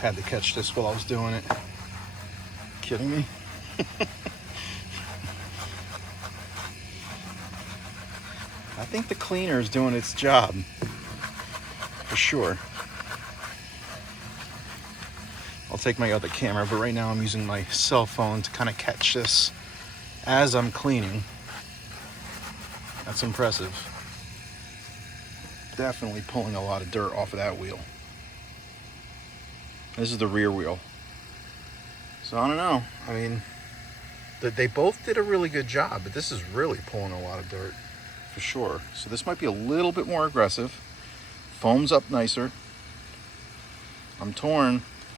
Had to catch this while I was doing it. Kidding me? I think the cleaner is doing its job, for sure. I'll take my other camera, but right now I'm using my cell phone to kind of catch this as I'm cleaning. That's impressive. Definitely pulling a lot of dirt off of that wheel. This is the rear wheel. So I don't know. I mean, they both did a really good job, but this is really pulling a lot of dirt for sure. So this might be a little bit more aggressive. Foam's up nicer. I'm torn.